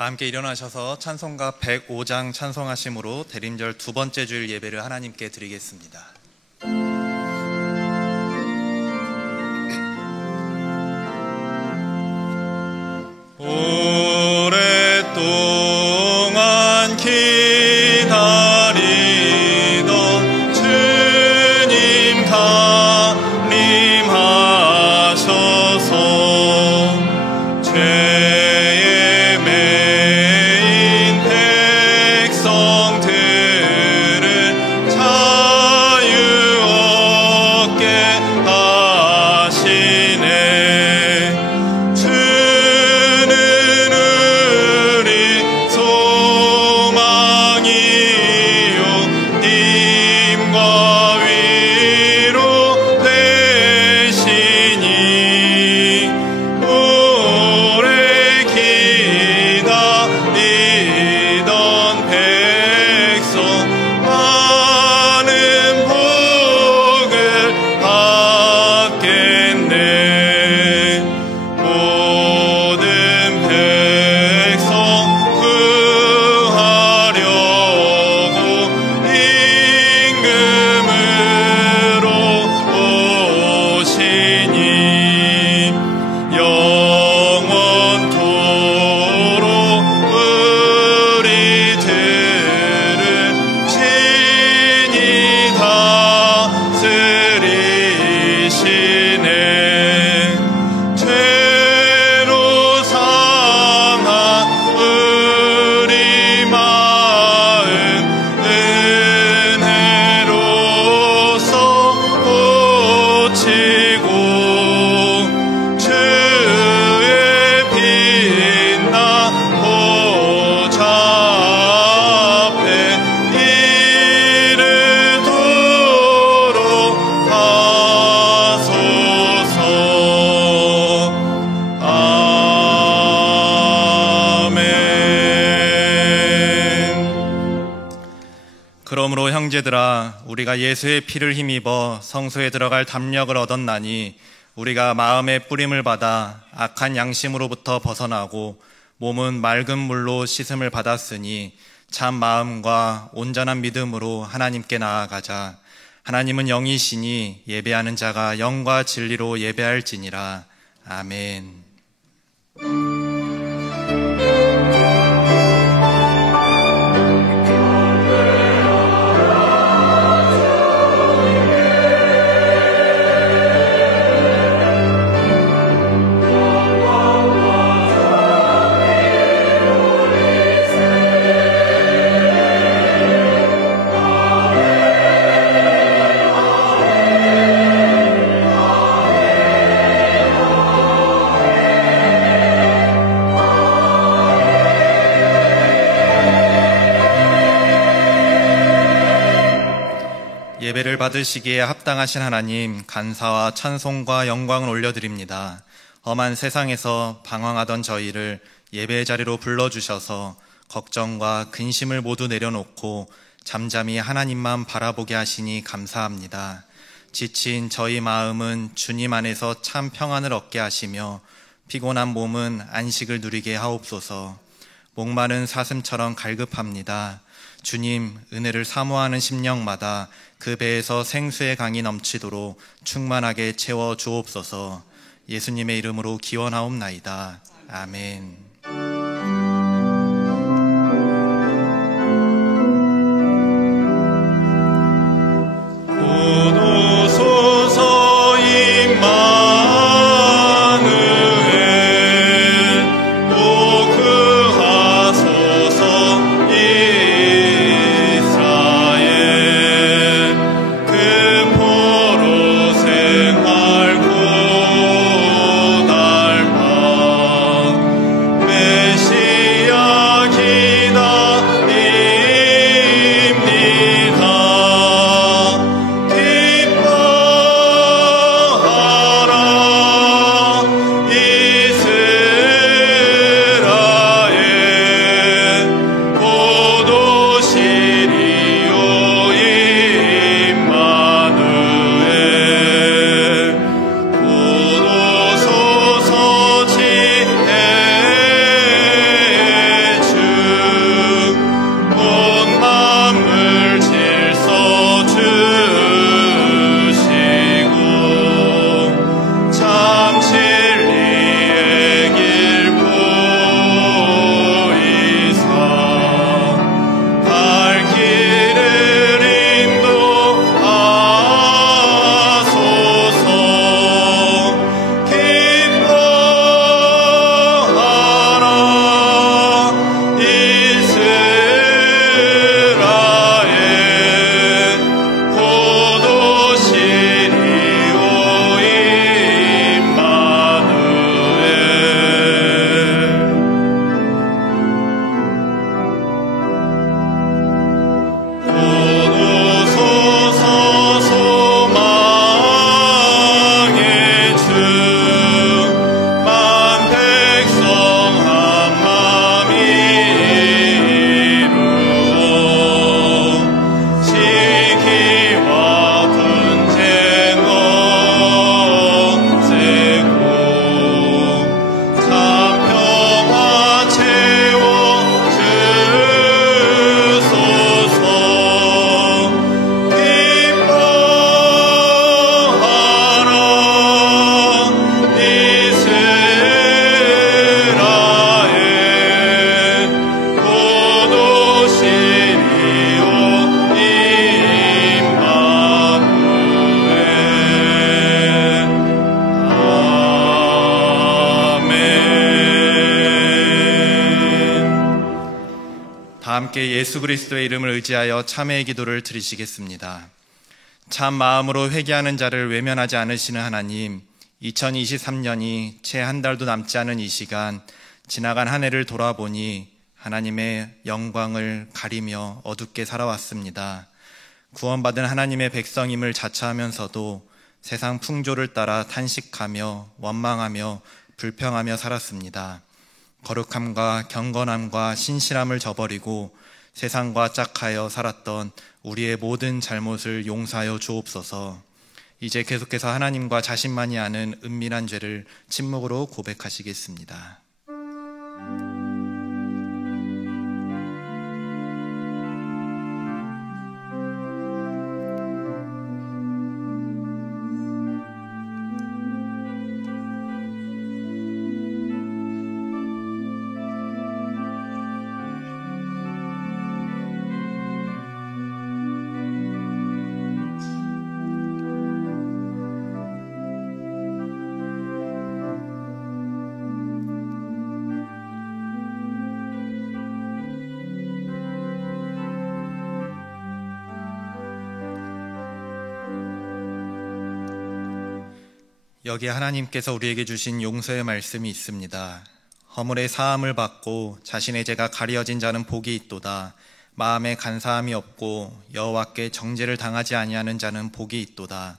다 함께 일어나셔서 찬송가 105장 찬송하심으로 대림절 두 번째 주일 예배를 하나님께 드리겠습니다. 오랫동안 기다리던 주님 강림하셔서 죄에 매인 백성들을 자유 얻게 하시네. 주는 우리 소망이요 힘과 위로 되시니 오래 기다리던 백성 많은 복을 받겠네. 모든 백성 구하려고 임금으로 오시니 영원토록 우리들을 친히 다스리시네. 죄로 상한 우리 마음 은혜로서 고치고 주의 빛나 보좌 앞에 이르도록 하소서. 아멘. 그러므로 형제들아, 우리가 예수의 피를 힘입어 성소에 들어갈 담력을 얻었나니 우리가 마음의 뿌림을 받아 악한 양심으로부터 벗어나고 몸은 맑은 물로 씻음을 받았으니 참 마음과 온전한 믿음으로 하나님께 나아가자. 하나님은 영이시니 예배하는 자가 영과 진리로 예배할지니라. 아멘. 예배를 받으시기에 합당하신 하나님, 간사와 찬송과 영광을 올려드립니다. 험한 세상에서 방황하던 저희를 예배의 자리로 불러주셔서 걱정과 근심을 모두 내려놓고 잠잠히 하나님만 바라보게 하시니 감사합니다. 지친 저희 마음은 주님 안에서 참 평안을 얻게 하시며 피곤한 몸은 안식을 누리게 하옵소서. 목마른 사슴처럼 갈급합니다. 주님, 은혜를 사모하는 심령마다 그 배에서 생수의 강이 넘치도록 충만하게 채워 주옵소서. 예수님의 이름으로 기원하옵나이다. 아멘. 오소서 임마누엘, 오 구하소서 이스라엘. 그 포로 생활 고달파 함께 예수 그리스도의 이름을 의지하여 참회의 기도를 드리시겠습니다. 참 마음으로 회개하는 자를 외면하지 않으시는 하나님, 2023년이 채 한 달도 남지 않은 이 시간, 지나간 한 해를 돌아보니 하나님의 영광을 가리며 어둡게 살아왔습니다. 구원받은 하나님의 백성임을 자처하면서도 세상 풍조를 따라 탄식하며 원망하며 불평하며 살았습니다. 거룩함과 경건함과 신실함을 저버리고 세상과 짝하여 살았던 우리의 모든 잘못을 용서하여 주옵소서. 이제 계속해서 하나님과 자신만이 아는 은밀한 죄를 침묵으로 고백하시겠습니다. 여기에 하나님께서 우리에게 주신 용서의 말씀이 있습니다. 허물의 사함을 받고 자신의 죄가 가려진 자는 복이 있도다. 마음에 간사함이 없고 여호와께 정죄를 당하지 아니하는 자는 복이 있도다.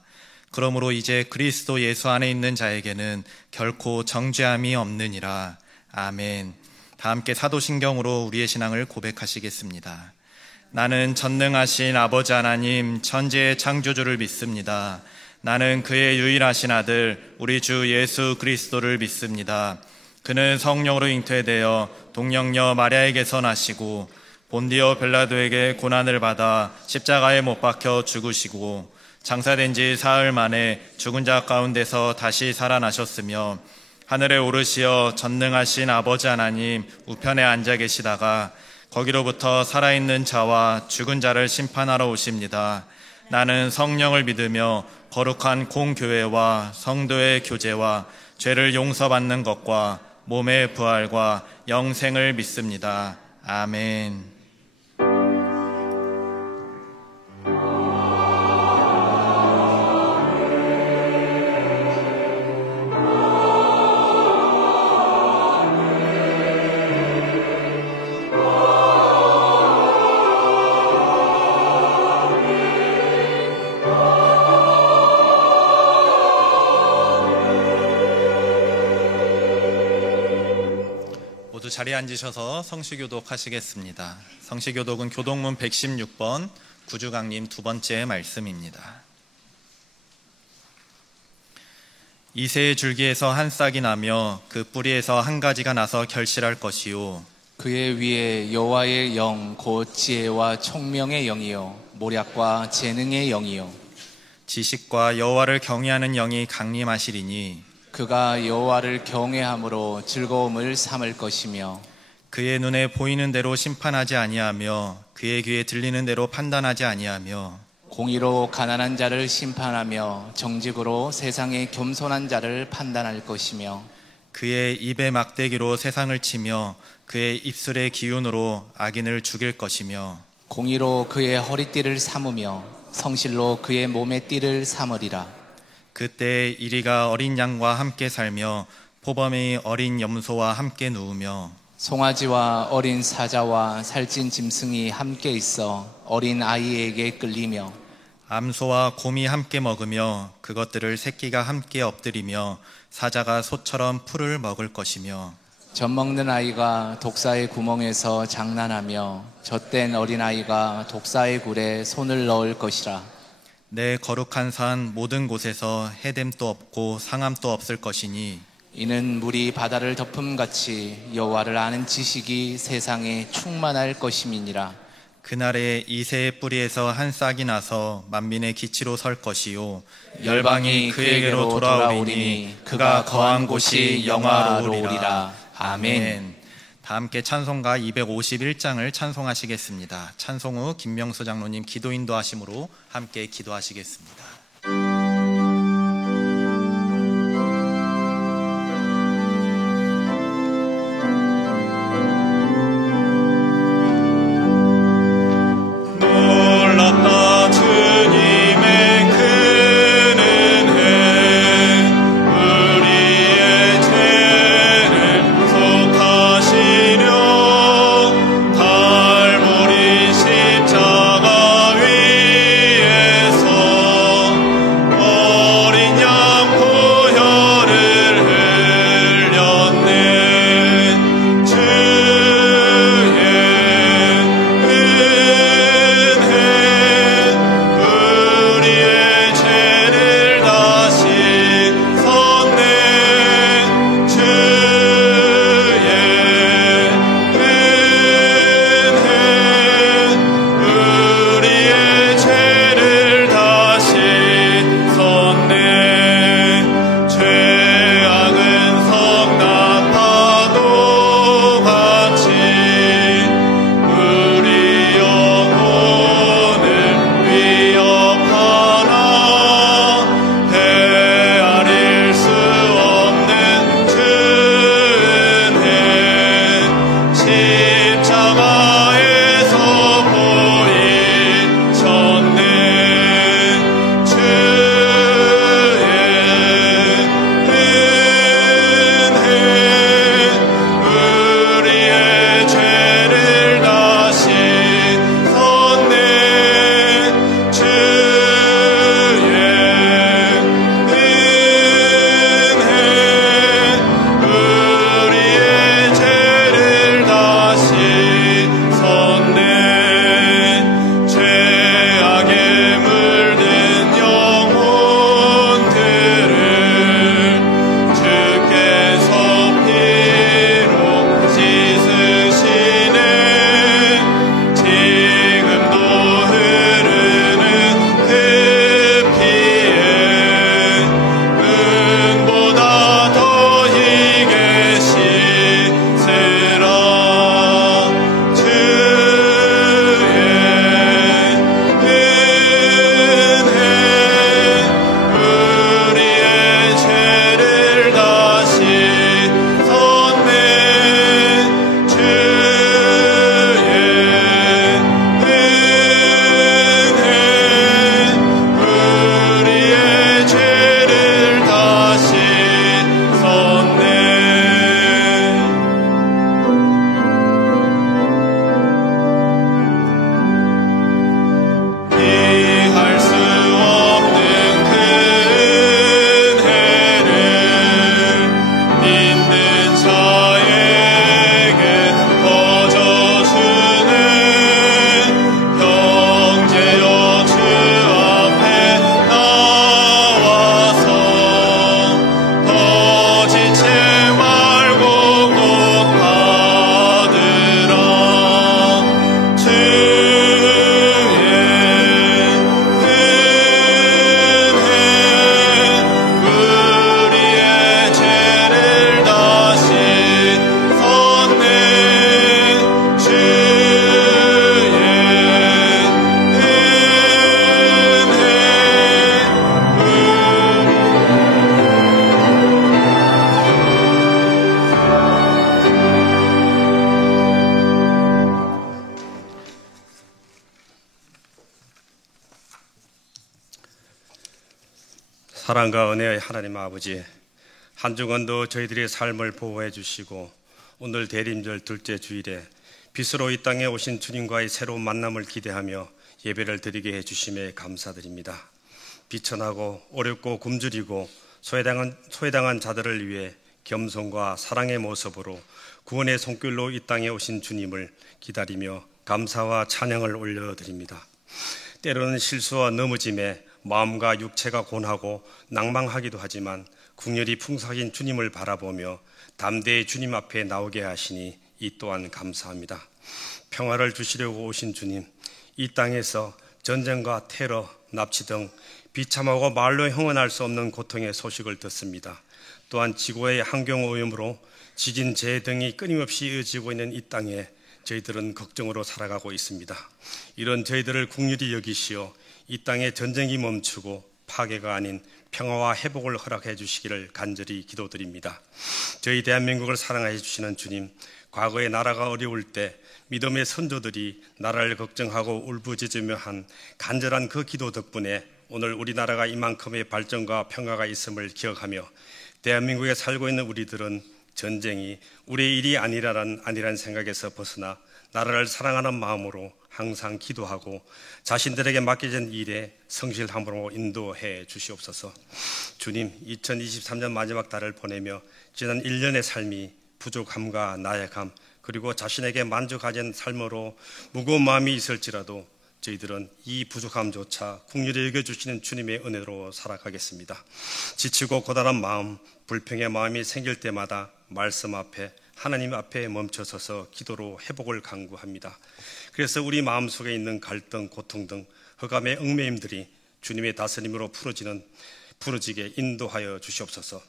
그러므로 이제 그리스도 예수 안에 있는 자에게는 결코 정죄함이 없느니라. 아멘. 다 함께 사도신경으로 우리의 신앙을 고백하시겠습니다. 나는 전능하신 아버지 하나님 천지의 창조주를 믿습니다. 나는 그의 유일하신 아들 우리 주 예수 그리스도를 믿습니다. 그는 성령으로 잉태되어 동정녀 마리아에게서 나시고 본디오 빌라도에게 고난을 받아 십자가에 못 박혀 죽으시고 장사된 지 사흘 만에 죽은 자 가운데서 다시 살아나셨으며 하늘에 오르시어 전능하신 아버지 하나님 우편에 앉아 계시다가 거기로부터 살아있는 자와 죽은 자를 심판하러 오십니다. 나는 성령을 믿으며 거룩한 공교회와 성도의 교제와 죄를 용서받는 것과 몸의 부활과 영생을 믿습니다. 아멘. 자리에 앉으셔서 성시교독 하시겠습니다. 성시교독은 교독문 116번 구주강림 두 번째 말씀입니다. 이새의 줄기에서 한 싹이 나며 그 뿌리에서 한 가지가 나서 결실할 것이요 그의 위에 여호와의 영 곧 지혜와 총명의 영이요 모략과 재능의 영이요 지식과 여호와를 경외하는 영이 강림하시리니 그가 여호와를 경외함으로 즐거움을 삼을 것이며 그의 눈에 보이는 대로 심판하지 아니하며 그의 귀에 들리는 대로 판단하지 아니하며 공의로 가난한 자를 심판하며 정직으로 세상의 겸손한 자를 판단할 것이며 그의 입의 막대기로 세상을 치며 그의 입술의 기운으로 악인을 죽일 것이며 공의로 그의 허리띠를 삼으며 성실로 그의 몸의 띠를 삼으리라. 그때 이리가 어린 양과 함께 살며 포범이 어린 염소와 함께 누우며 송아지와 어린 사자와 살찐 짐승이 함께 있어 어린 아이에게 끌리며 암소와 곰이 함께 먹으며 그것들을 새끼가 함께 엎드리며 사자가 소처럼 풀을 먹을 것이며 젖 먹는 아이가 독사의 구멍에서 장난하며 젖된 어린아이가 독사의 굴에 손을 넣을 것이라. 내 거룩한 산 모든 곳에서 해됨도 없고 상함도 없을 것이니 이는 물이 바다를 덮음같이 여호와를 아는 지식이 세상에 충만할 것임이니라. 그날에 이새의 뿌리에서 한 싹이 나서 만민의 기치로 설 것이요 열방이 그에게로 돌아오리니 그가 거한 곳이 영화로우리라. 아멘. 다 함께 찬송가 251장을 찬송하시겠습니다. 찬송 후 김명수 장로님 기도 인도하심으로 함께 기도하시겠습니다. 사랑과 은혜의 하나님 아버지, 한 주간도 저희들의 삶을 보호해 주시고 오늘 대림절 둘째 주일에 빛으로 이 땅에 오신 주님과의 새로운 만남을 기대하며 예배를 드리게 해주심에 감사드립니다. 비천하고 어렵고 굶주리고 소외당한 자들을 위해 겸손과 사랑의 모습으로 구원의 손길로 이 땅에 오신 주님을 기다리며 감사와 찬양을 올려드립니다. 때로는 실수와 넘어짐에 마음과 육체가 곤하고 낭망하기도 하지만 궁혈이 풍성하신 주님을 바라보며 담대히 주님 앞에 나오게 하시니 이 또한 감사합니다. 평화를 주시려고 오신 주님, 이 땅에서 전쟁과 테러, 납치 등 비참하고 말로 형언할 수 없는 고통의 소식을 듣습니다. 또한 지구의 환경오염으로 지진, 재해 등이 끊임없이 이어지고 있는 이 땅에 저희들은 걱정으로 살아가고 있습니다. 이런 저희들을 긍휼히 여기시어 이 땅에 전쟁이 멈추고 파괴가 아닌 평화와 회복을 허락해 주시기를 간절히 기도드립니다. 저희 대한민국을 사랑해 주시는 주님, 과거에 나라가 어려울 때 믿음의 선조들이 나라를 걱정하고 울부짖으며 한 간절한 그 기도 덕분에 오늘 우리나라가 이만큼의 발전과 평화가 있음을 기억하며 대한민국에 살고 있는 우리들은 전쟁이 우리의 일이 아니라는 생각에서 벗어나 나라를 사랑하는 마음으로 항상 기도하고 자신들에게 맡겨진 일에 성실함으로 인도해 주시옵소서. 주님, 2023년 마지막 달을 보내며 지난 1년의 삶이 부족함과 나약함 그리고 자신에게 만족하지 삶으로 무거운 마음이 있을지라도 저희들은 이 부족함조차 긍휼히 여겨주시는 주님의 은혜로 살아가겠습니다. 지치고 고단한 마음, 불평의 마음이 생길 때마다 말씀 앞에 하나님 앞에 멈춰서서 기도로 회복을 간구합니다. 그래서 우리 마음속에 있는 갈등, 고통 등 흑암의 얽매임들이 주님의 다스림으로 풀어지게 인도하여 주시옵소서.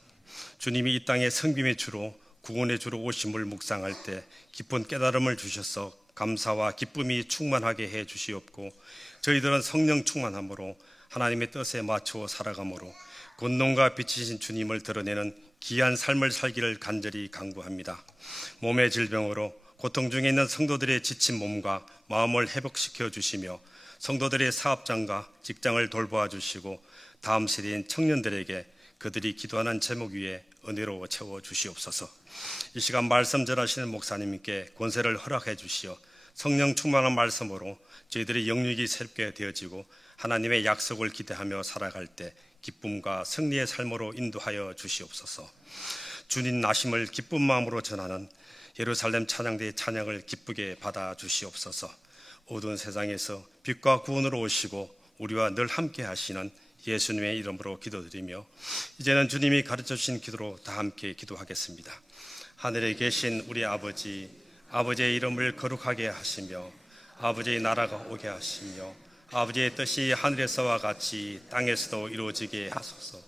주님이 이 땅의 성김의 주로 구원의 주로 오심을 묵상할 때 깊은 깨달음을 주셔서 감사와 기쁨이 충만하게 해 주시옵고 저희들은 성령 충만함으로 하나님의 뜻에 맞추어 살아가므로 권능과 빛이신 주님을 드러내는 귀한 삶을 살기를 간절히 간구합니다. 몸의 질병으로 고통 중에 있는 성도들의 지친 몸과 마음을 회복시켜 주시며 성도들의 사업장과 직장을 돌보아 주시고 다음 세대인 청년들에게 그들이 기도하는 제목 위에 은혜로 채워 주시옵소서. 이 시간 말씀 전하시는 목사님께 권세를 허락해 주시어 성령 충만한 말씀으로 저희들의 영육이 새롭게 되어지고 하나님의 약속을 기대하며 살아갈 때 기쁨과 승리의 삶으로 인도하여 주시옵소서. 주님 나심을 기쁜 마음으로 전하는 예루살렘 찬양대의 찬양을 기쁘게 받아 주시옵소서. 어두운 세상에서 빛과 구원으로 오시고 우리와 늘 함께 하시는 예수님의 이름으로 기도드리며 이제는 주님이 가르쳐 주신 기도로 다 함께 기도하겠습니다. 하늘에 계신 우리 아버지, 아버지의 이름을 거룩하게 하시며 아버지의 나라가 오게 하시며 아버지의 뜻이 하늘에서와 같이 땅에서도 이루어지게 하소서.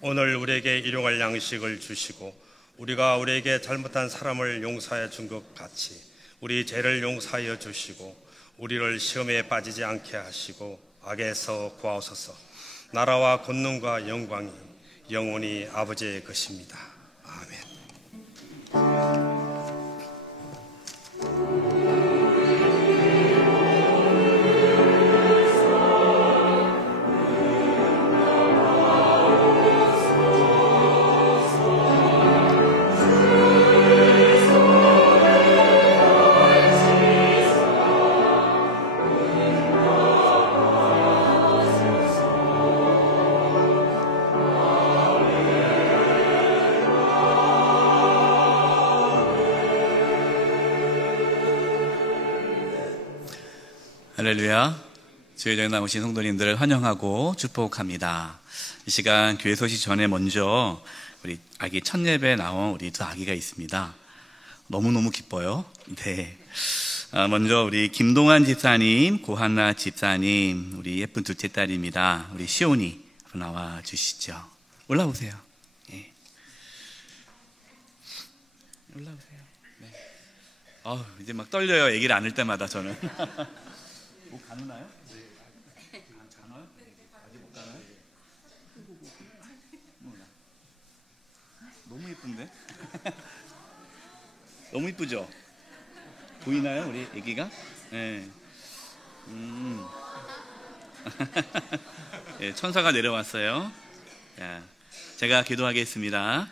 오늘 우리에게 일용할 양식을 주시고 우리가 우리에게 잘못한 사람을 용서하여 준 것 같이 우리 죄를 용서하여 주시고 우리를 시험에 빠지지 않게 하시고 악에서 구하옵소서. 나라와 권능과 영광이 영원히 아버지의 것입니다. 아멘. 할렐루야. 주의 전에 나오신 성도님들을 환영하고 축복합니다. 이 시간 교회 소식 전에 먼저 우리 아기 첫 예배에 나온 우리 두 아기가 있습니다. 너무너무 기뻐요. 네. 먼저 우리 김동환 집사님, 고한나 집사님, 우리 예쁜 둘째 딸입니다. 우리 시온이 나와 주시죠. 올라오세요. 네. 올라오세요. 네. 이제 막 떨려요. 얘기를 안 할 때마다 저는. 목 가누나요? 네. 가나요? 아직 못 가나요? 너무 예쁜데? 너무 예쁘죠? 보이나요? 우리 애기가? 네. 네, 천사가 내려왔어요. 제가 기도하겠습니다.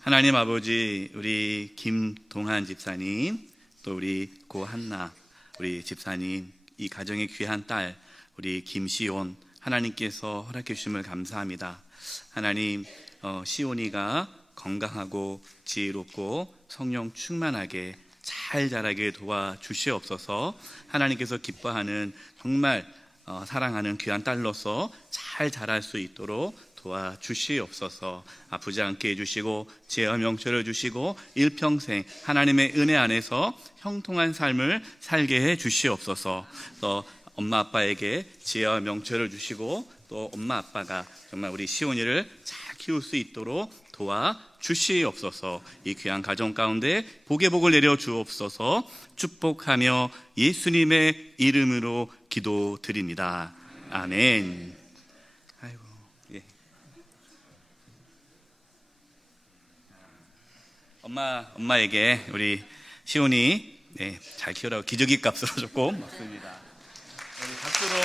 하나님 아버지, 우리 김동한 집사님, 또 우리 고한나 우리 집사님, 이 가정의 귀한 딸 우리 김시온, 하나님께서 허락해 주심을 감사합니다. 하나님, 시온이가 건강하고 지혜롭고 성령 충만하게 잘 자라게 도와주시옵소서. 하나님께서 기뻐하는 정말 사랑하는 귀한 딸로서 잘 자랄 수 있도록 도와주시옵소서. 아프지 않게 해주시고 지혜와 명철을 주시고 일평생 하나님의 은혜 안에서 형통한 삶을 살게 해주시옵소서. 또 엄마 아빠에게 지혜와 명철을 주시고 또 엄마 아빠가 정말 우리 시온이를 잘 키울 수 있도록 도와주시옵소서. 이 귀한 가정 가운데 복의 복을 내려 주옵소서. 축복하며 예수님의 이름으로 기도드립니다. 아멘. 아이고, 예. 엄마에게 우리 시온이 잘 키우라고 기저귀 값으로 조금 맞습니다. 우리 박수로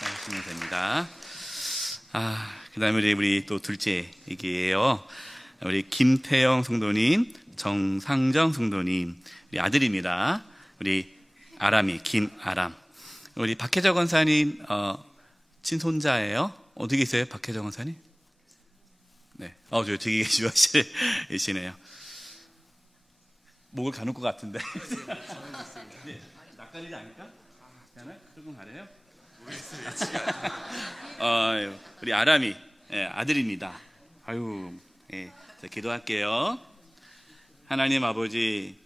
하시면 됩니다. 그 다음에 우리 또 둘째 얘기예요. 우리 김태영 성도님, 정상정 성도님, 우리 아들입니다. 우리 아람이, 김아람. 우리 박혜정 권사님, 친손자예요. 어디 계세요, 박혜정 권사님? 네. 저 되게 좋아하시네요. 목을 가눌 것 같은데. 네. 낯가리지 않을까? 조금 가려요? 우리 아람이, 아들입니다. 자, 기도할게요. 하나님 아버지,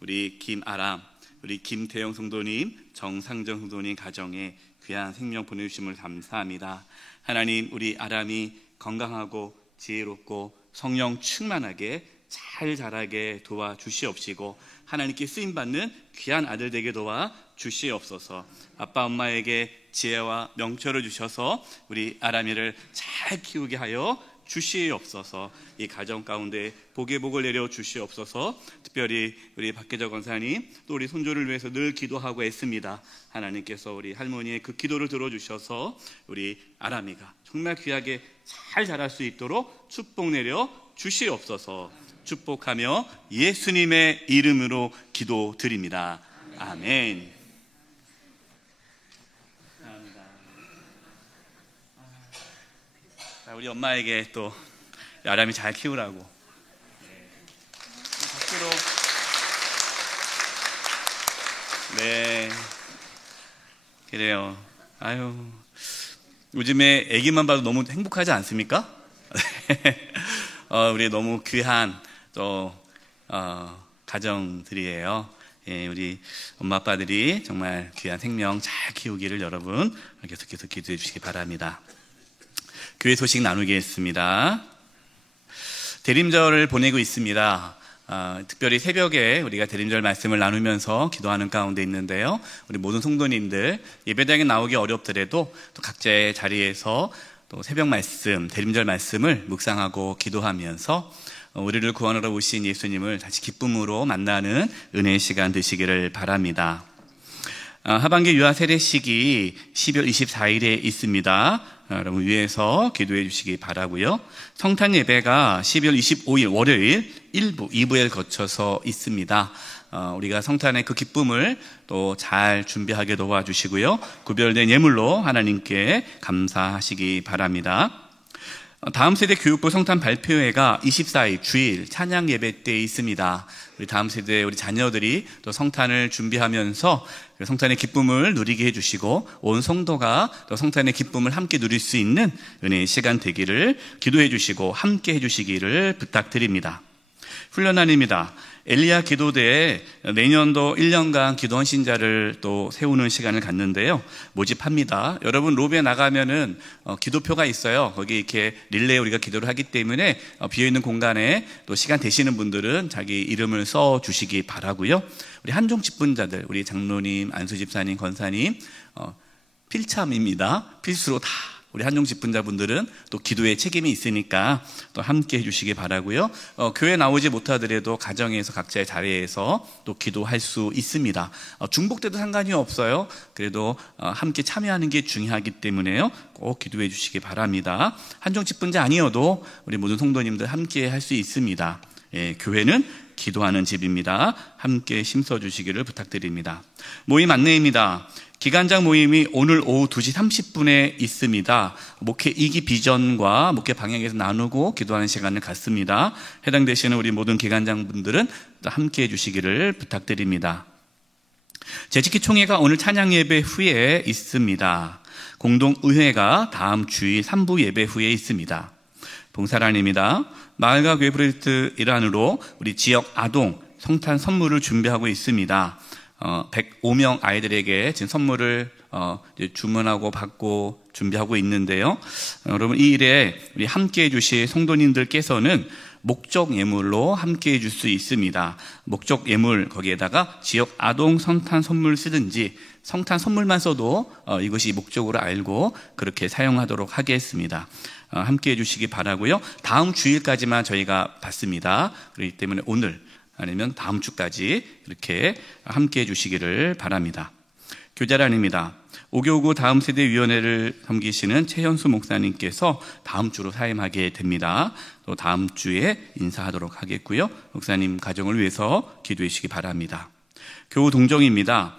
우리 김아람, 우리 김태영 성도님, 정상정 성도님 가정에 귀한 생명 보내주심을 감사합니다. 하나님, 우리 아람이 건강하고 지혜롭고 성령 충만하게 잘 자라게 도와주시옵시고 하나님께 쓰임받는 귀한 아들 되게 도와주시옵소서. 아빠 엄마에게 지혜와 명철을 주셔서 우리 아람이를 잘 키우게 하여 주시옵소서. 이 가정 가운데 복의 복을 내려 주시옵소서. 특별히 우리 박혜정 권사님, 또 우리 손주를 위해서 늘 기도하고 애씁니다. 하나님께서 우리 할머니의 그 기도를 들어주셔서 우리 아람이가 정말 귀하게 잘 자랄 수 있도록 축복 내려 주시옵소서. 축복하며 예수님의 이름으로 기도드립니다. 아멘. 자, 우리 엄마에게 또 아람이 잘 키우라고 박수로. 그래요. 요즘에 아기만 봐도 너무 행복하지 않습니까? 우리 너무 귀한 또 가정들이에요. 우리 엄마 아빠들이 정말 귀한 생명 잘 키우기를 여러분 계속해서 기도해 주시기 바랍니다. 교회 소식 나누겠습니다. 대림절을 보내고 있습니다. 특별히 새벽에 우리가 대림절 말씀을 나누면서 기도하는 가운데 있는데요. 우리 모든 성도님들 예배당에 나오기 어렵더라도 또 각자의 자리에서 또 새벽 말씀, 대림절 말씀을 묵상하고 기도하면서 우리를 구원하러 오신 예수님을 다시 기쁨으로 만나는 은혜의 시간 되시기를 바랍니다. 하반기 유아 세례식이 12월 24일에 있습니다. 여러분 위에서 기도해 주시기 바라고요. 성탄 예배가 12월 25일 월요일 1부, 2부에 거쳐서 있습니다. 우리가 성탄의 그 기쁨을 또 잘 준비하게 도와주시고요. 구별된 예물로 하나님께 감사하시기 바랍니다. 다음 세대 교육부 성탄 발표회가 24일 주일 찬양 예배 때 있습니다. 우리 다음 세대 우리 자녀들이 또 성탄을 준비하면서 성탄의 기쁨을 누리게 해주시고 온 성도가 또 성탄의 기쁨을 함께 누릴 수 있는 은혜의 시간 되기를 기도해 주시고 함께 해주시기를 부탁드립니다. 훈련안입니다. 엘리야 기도대에 내년도 1년간 기도 헌신자를 또 세우는 시간을 갖는데요. 모집합니다. 여러분 로비에 나가면은 기도표가 있어요. 거기 이렇게 릴레이 우리가 기도를 하기 때문에 비어있는 공간에 또 시간 되시는 분들은 자기 이름을 써 주시기 바라고요. 우리 한종 직분자들, 우리 장로님, 안수 집사님, 권사님 필참입니다. 필수로 다 우리 한종 집분자분들은 또 기도의 책임이 있으니까 또 함께 해주시기 바라고요. 교회 나오지 못하더라도 가정에서 각자의 자리에서 또 기도할 수 있습니다. 중복돼도 상관이 없어요. 그래도 함께 참여하는 게 중요하기 때문에요. 꼭 기도해 주시기 바랍니다. 한종 집분자 아니어도 우리 모든 성도님들 함께 할 수 있습니다. 예, 교회는 기도하는 집입니다. 함께 심서주시기를 부탁드립니다. 모임 안내입니다. 기간장 모임이 오늘 오후 2시 30분에 있습니다. 목회 2기 비전과 목회 방향에서 나누고 기도하는 시간을 갖습니다. 해당되시는 우리 모든 기간장분들은 함께 해주시기를 부탁드립니다. 재직기 총회가 오늘 찬양 예배 후에 있습니다. 공동의회가 다음 주일 3부 예배 후에 있습니다. 봉사란입니다. 마을과 교회 프로젝트 일환으로 우리 지역 아동 성탄 선물을 준비하고 있습니다. 105명 아이들에게 지금 선물을 주문하고 받고 준비하고 있는데요. 여러분 이 일에 우리 함께해 주실 성도님들께서는 목적 예물로 함께해 줄 수 있습니다. 목적 예물 거기에다가 지역 아동 성탄 선물 쓰든지 성탄 선물만 써도 이것이 목적으로 알고 그렇게 사용하도록 하겠습니다. 함께해 주시기 바라고요. 다음 주일까지만 저희가 받습니다. 그렇기 때문에 오늘 아니면 다음 주까지 이렇게 함께해 주시기를 바랍니다. 교자란입니다. 5교구 다음 세대 위원회를 섬기시는 최현수 목사님께서 다음 주로 사임하게 됩니다. 또 다음 주에 인사하도록 하겠고요. 목사님 가정을 위해서 기도해 주시기 바랍니다. 교우 동정입니다.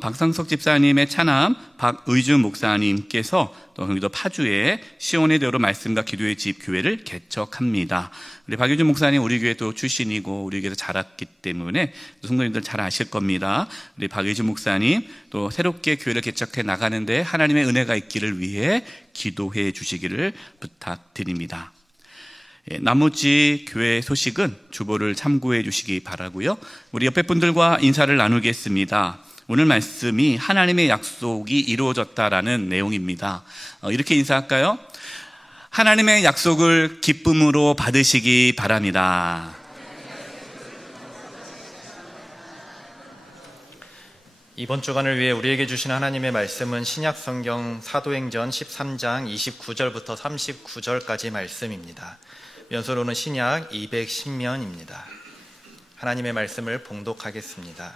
박상석 집사님의 차남 박의준 목사님께서 또 경기도 파주에 시온의 대로 말씀과 기도의 집 교회를 개척합니다. 우리 박의준 목사님 우리 교회 또 출신이고 우리 교회에서 자랐기 때문에 성도님들 잘 아실 겁니다. 우리 박의준 목사님 또 새롭게 교회를 개척해 나가는데 하나님의 은혜가 있기를 위해 기도해 주시기를 부탁드립니다. 나머지 교회 소식은 주보를 참고해 주시기 바라고요. 우리 옆에 분들과 인사를 나누겠습니다. 오늘 말씀이 하나님의 약속이 이루어졌다라는 내용입니다. 이렇게 인사할까요? 하나님의 약속을 기쁨으로 받으시기 바랍니다. 이번 주간을 위해 우리에게 주신 하나님의 말씀은 신약성경 사도행전 13장 29절부터 39절까지 말씀입니다. 연서로는 신약 210면입니다. 하나님의 말씀을 봉독하겠습니다.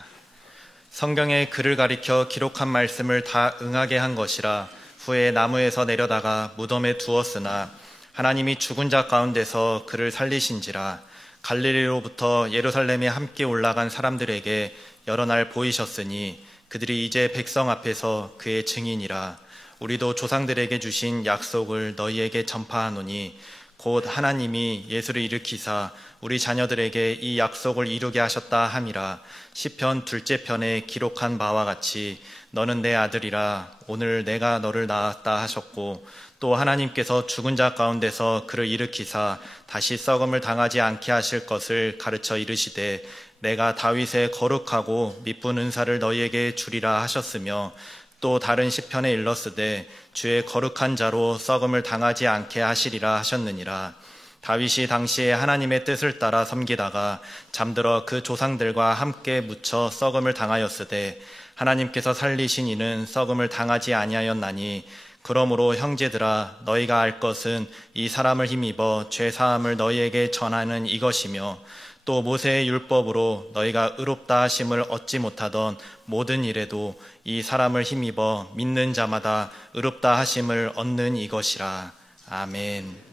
성경에 그를 가리켜 기록한 말씀을 다 응하게 한 것이라. 후에 나무에서 내려다가 무덤에 두었으나 하나님이 죽은 자 가운데서 그를 살리신지라. 갈릴리로부터 예루살렘에 함께 올라간 사람들에게 여러 날 보이셨으니 그들이 이제 백성 앞에서 그의 증인이라. 우리도 조상들에게 주신 약속을 너희에게 전파하노니 곧 하나님이 예수를 일으키사 우리 자녀들에게 이 약속을 이루게 하셨다 함이라. 시편 2째 편에 기록한 바와 같이 너는 내 아들이라 오늘 내가 너를 낳았다 하셨고, 또 하나님께서 죽은 자 가운데서 그를 일으키사 다시 썩음을 당하지 않게 하실 것을 가르쳐 이르시되 내가 다윗의 거룩하고 미쁜 은사를 너희에게 주리라 하셨으며, 또 다른 시편에 일렀으되 주의 거룩한 자로 썩음을 당하지 않게 하시리라 하셨느니라. 다윗이 당시에 하나님의 뜻을 따라 섬기다가 잠들어 그 조상들과 함께 묻혀 썩음을 당하였으되 하나님께서 살리신 이는 썩음을 당하지 아니하였나니, 그러므로 형제들아 너희가 알 것은 이 사람을 힘입어 죄사함을 너희에게 전하는 이것이며, 또 모세의 율법으로 너희가 의롭다 하심을 얻지 못하던 모든 일에도 이 사람을 힘입어 믿는 자마다 의롭다 하심을 얻는 이것이라. 아멘.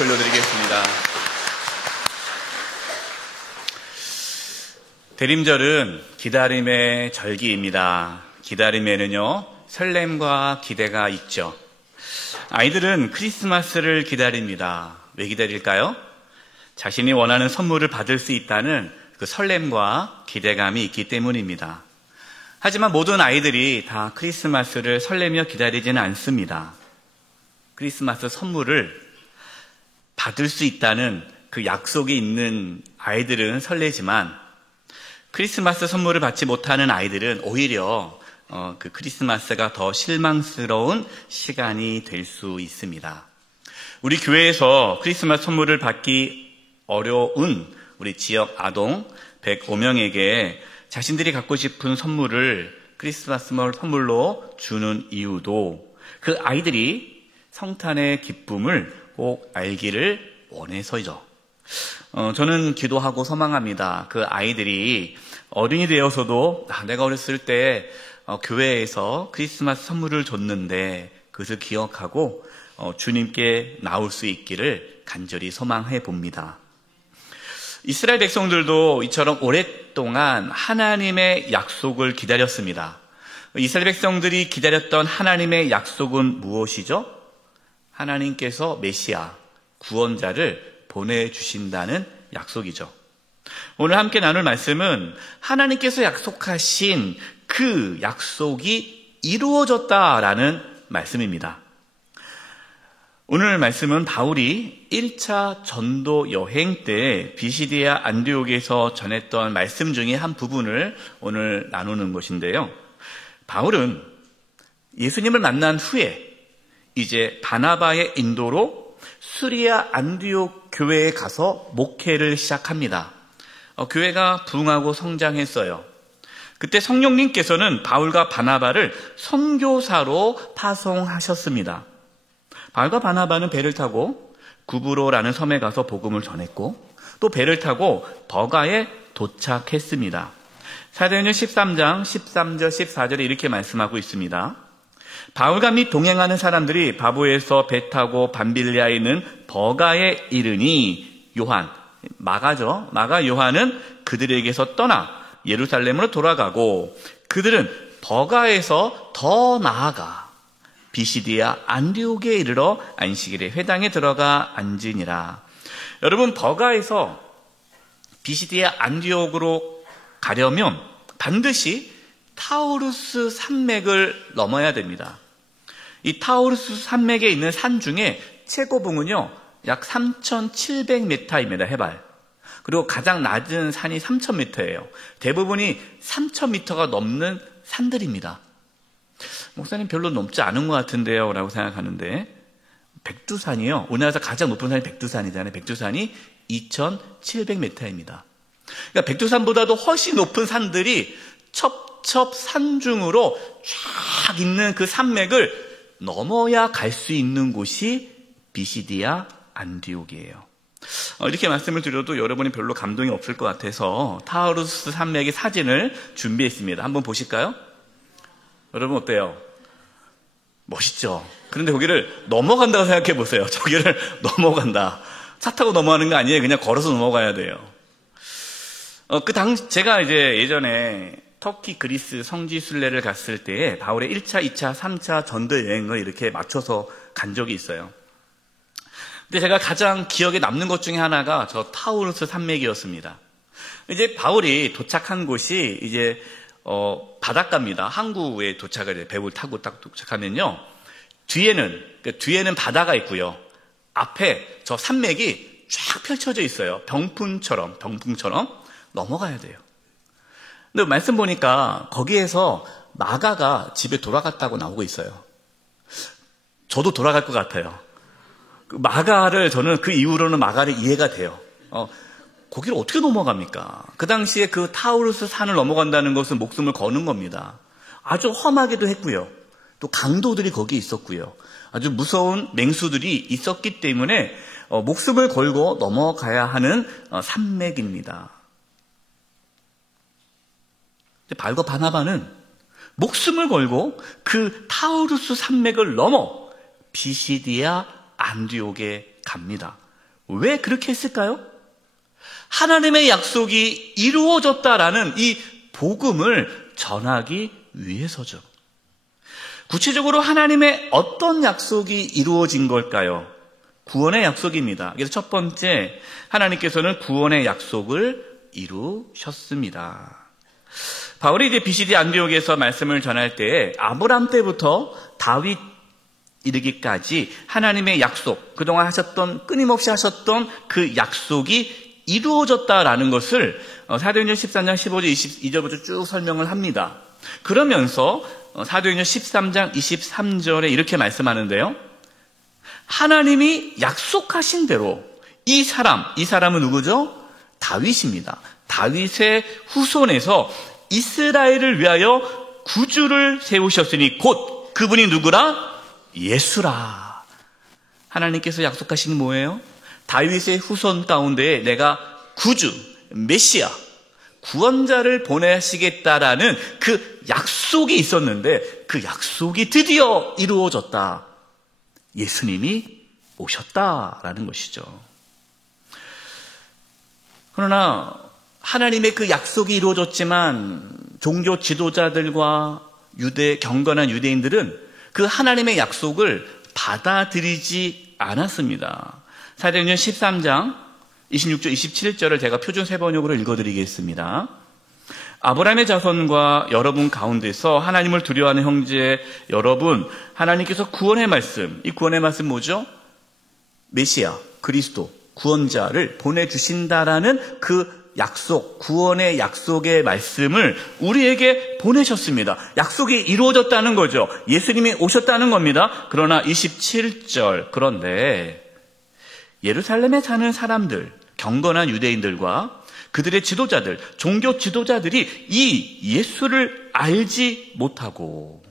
박수 올려드리겠습니다. 대림절은 기다림의 절기입니다. 기다림에는요, 설렘과 기대가 있죠. 아이들은 크리스마스를 기다립니다. 왜 기다릴까요? 자신이 원하는 선물을 받을 수 있다는 그 설렘과 기대감이 있기 때문입니다. 하지만 모든 아이들이 다 크리스마스를 설레며 기다리지는 않습니다. 크리스마스 선물을 받을 수 있다는 그 약속이 있는 아이들은 설레지만 크리스마스 선물을 받지 못하는 아이들은 오히려 그 크리스마스가 더 실망스러운 시간이 될 수 있습니다. 우리 교회에서 크리스마스 선물을 받기 어려운 우리 지역 아동 105명에게 자신들이 갖고 싶은 선물을 크리스마스 선물로 주는 이유도 그 아이들이 성탄의 기쁨을 꼭 알기를 원해서죠. 저는 기도하고 소망합니다. 그 아이들이 어른이 되어서도 내가 어렸을 때 교회에서 크리스마스 선물을 줬는데 그것을 기억하고 주님께 나올 수 있기를 간절히 소망해 봅니다. 이스라엘 백성들도 이처럼 오랫동안 하나님의 약속을 기다렸습니다. 이스라엘 백성들이 기다렸던 하나님의 약속은 무엇이죠? 하나님께서 메시아, 구원자를 보내주신다는 약속이죠. 오늘 함께 나눌 말씀은 하나님께서 약속하신 그 약속이 이루어졌다라는 말씀입니다. 오늘 말씀은 바울이 1차 전도 여행 때 비시디아 안디옥에서 전했던 말씀 중에 한 부분을 오늘 나누는 것인데요. 바울은 예수님을 만난 후에 이제 바나바의 인도로 수리아 안디옥 교회에 가서 목회를 시작합니다. 교회가 부흥하고 성장했어요. 그때 성령님께서는 바울과 바나바를 선교사로 파송하셨습니다. 바울과 바나바는 배를 타고 구브로라는 섬에 가서 복음을 전했고 또 배를 타고 버가에 도착했습니다. 사도행전 13장 13절 14절에 이렇게 말씀하고 있습니다. 바울과 및 동행하는 사람들이 바보에서 배 타고 밤빌리아에 있는 버가에 이르니 요한, 마가죠. 마가 요한은 그들에게서 떠나 예루살렘으로 돌아가고 그들은 버가에서 더 나아가 비시디아 안디옥에 이르러 안식일에 회당에 들어가 앉으니라. 여러분, 버가에서 비시디아 안디옥으로 가려면 반드시 타우루스 산맥을 넘어야 됩니다. 이 타우루스 산맥에 있는 산 중에 최고봉은요 약 3,700m입니다. 해발. 그리고 가장 낮은 산이 3,000m예요. 대부분이 3,000m가 넘는 산들입니다. 목사님 별로 높지 않은 것 같은데요 라고 생각하는데 백두산이요, 우리나라에서 가장 높은 산이 백두산이잖아요. 백두산이 2,700m입니다. 그러니까 백두산보다도 훨씬 높은 산들이 첩첩 산중으로 쫙 있는 그 산맥을 넘어야 갈 수 있는 곳이 비시디아 안디옥이에요. 이렇게 말씀을 드려도 여러분이 별로 감동이 없을 것 같아서 타우루스 산맥의 사진을 준비했습니다. 한번 보실까요? 여러분 어때요? 멋있죠? 그런데 거기를 넘어간다고 생각해 보세요. 저기를 넘어간다. 차 타고 넘어가는 거 아니에요. 그냥 걸어서 넘어가야 돼요. 제가 이제 예전에 터키, 그리스 성지 순례를 갔을 때 바울의 1차, 2차, 3차 전도 여행을 이렇게 맞춰서 간 적이 있어요. 근데 제가 가장 기억에 남는 것 중에 하나가 저 타우루스 산맥이었습니다. 이제 바울이 도착한 곳이 이제 바닷가입니다. 항구에 도착을 해요. 배를 타고 딱 도착하면요, 뒤에는 바다가 있고요, 앞에 저 산맥이 쫙 펼쳐져 있어요. 병풍처럼 넘어가야 돼요. 근데 말씀 보니까 거기에서 마가가 집에 돌아갔다고 나오고 있어요. 저도 돌아갈 것 같아요. 저는 그 이후로는 마가를 이해가 돼요. 거기를 어떻게 넘어갑니까? 그 당시에 그 타우루스 산을 넘어간다는 것은 목숨을 거는 겁니다. 아주 험하기도 했고요. 또 강도들이 거기에 있었고요. 아주 무서운 맹수들이 있었기 때문에 목숨을 걸고 넘어가야 하는 산맥입니다. 바울과 바나바는 목숨을 걸고 그 타우루스 산맥을 넘어 비시디아 안디옥에 갑니다. 왜 그렇게 했을까요? 하나님의 약속이 이루어졌다라는 이 복음을 전하기 위해서죠. 구체적으로 하나님의 어떤 약속이 이루어진 걸까요? 구원의 약속입니다. 그래서 첫 번째, 하나님께서는 구원의 약속을 이루셨습니다. 바울이 이제 BCD 안디옥에서 말씀을 전할 때 아브람 때부터 다윗 이르기까지 하나님의 약속, 그동안 하셨던, 끊임없이 하셨던 그 약속이 이루어졌다라는 것을 사도행전 13장 15절 22절부터 쭉 설명을 합니다. 그러면서 사도행전 13장 23절에 이렇게 말씀하는데요. 하나님이 약속하신 대로 이 사람은 누구죠? 다윗입니다. 다윗의 후손에서 이스라엘을 위하여 구주를 세우셨으니 곧 그분이 누구라? 예수라. 하나님께서 약속하신 게 뭐예요? 다윗의 후손 가운데 내가 구주, 메시아, 구원자를 보내시겠다라는 그 약속이 있었는데 그 약속이 드디어 이루어졌다. 예수님이 오셨다라는 것이죠. 그러나 하나님의 그 약속이 이루어졌지만 종교 지도자들과 경건한 유대인들은 그 하나님의 약속을 받아들이지 않았습니다. 사도행전 13장 26절 27절을 제가 표준 세번역으로 읽어드리겠습니다. 아브라함의 자손과 여러분 가운데서 하나님을 두려워하는 형제 여러분, 하나님께서 구원의 말씀, 이 구원의 말씀 뭐죠? 메시아, 그리스도, 구원자를 보내주신다라는 그 약속, 구원의 약속의 말씀을 우리에게 보내셨습니다. 약속이 이루어졌다는 거죠. 예수님이 오셨다는 겁니다. 그러나 27절, 그런데 예루살렘에 사는 사람들, 경건한 유대인들과 그들의 지도자들, 종교 지도자들이 이 예수를 알지 못하고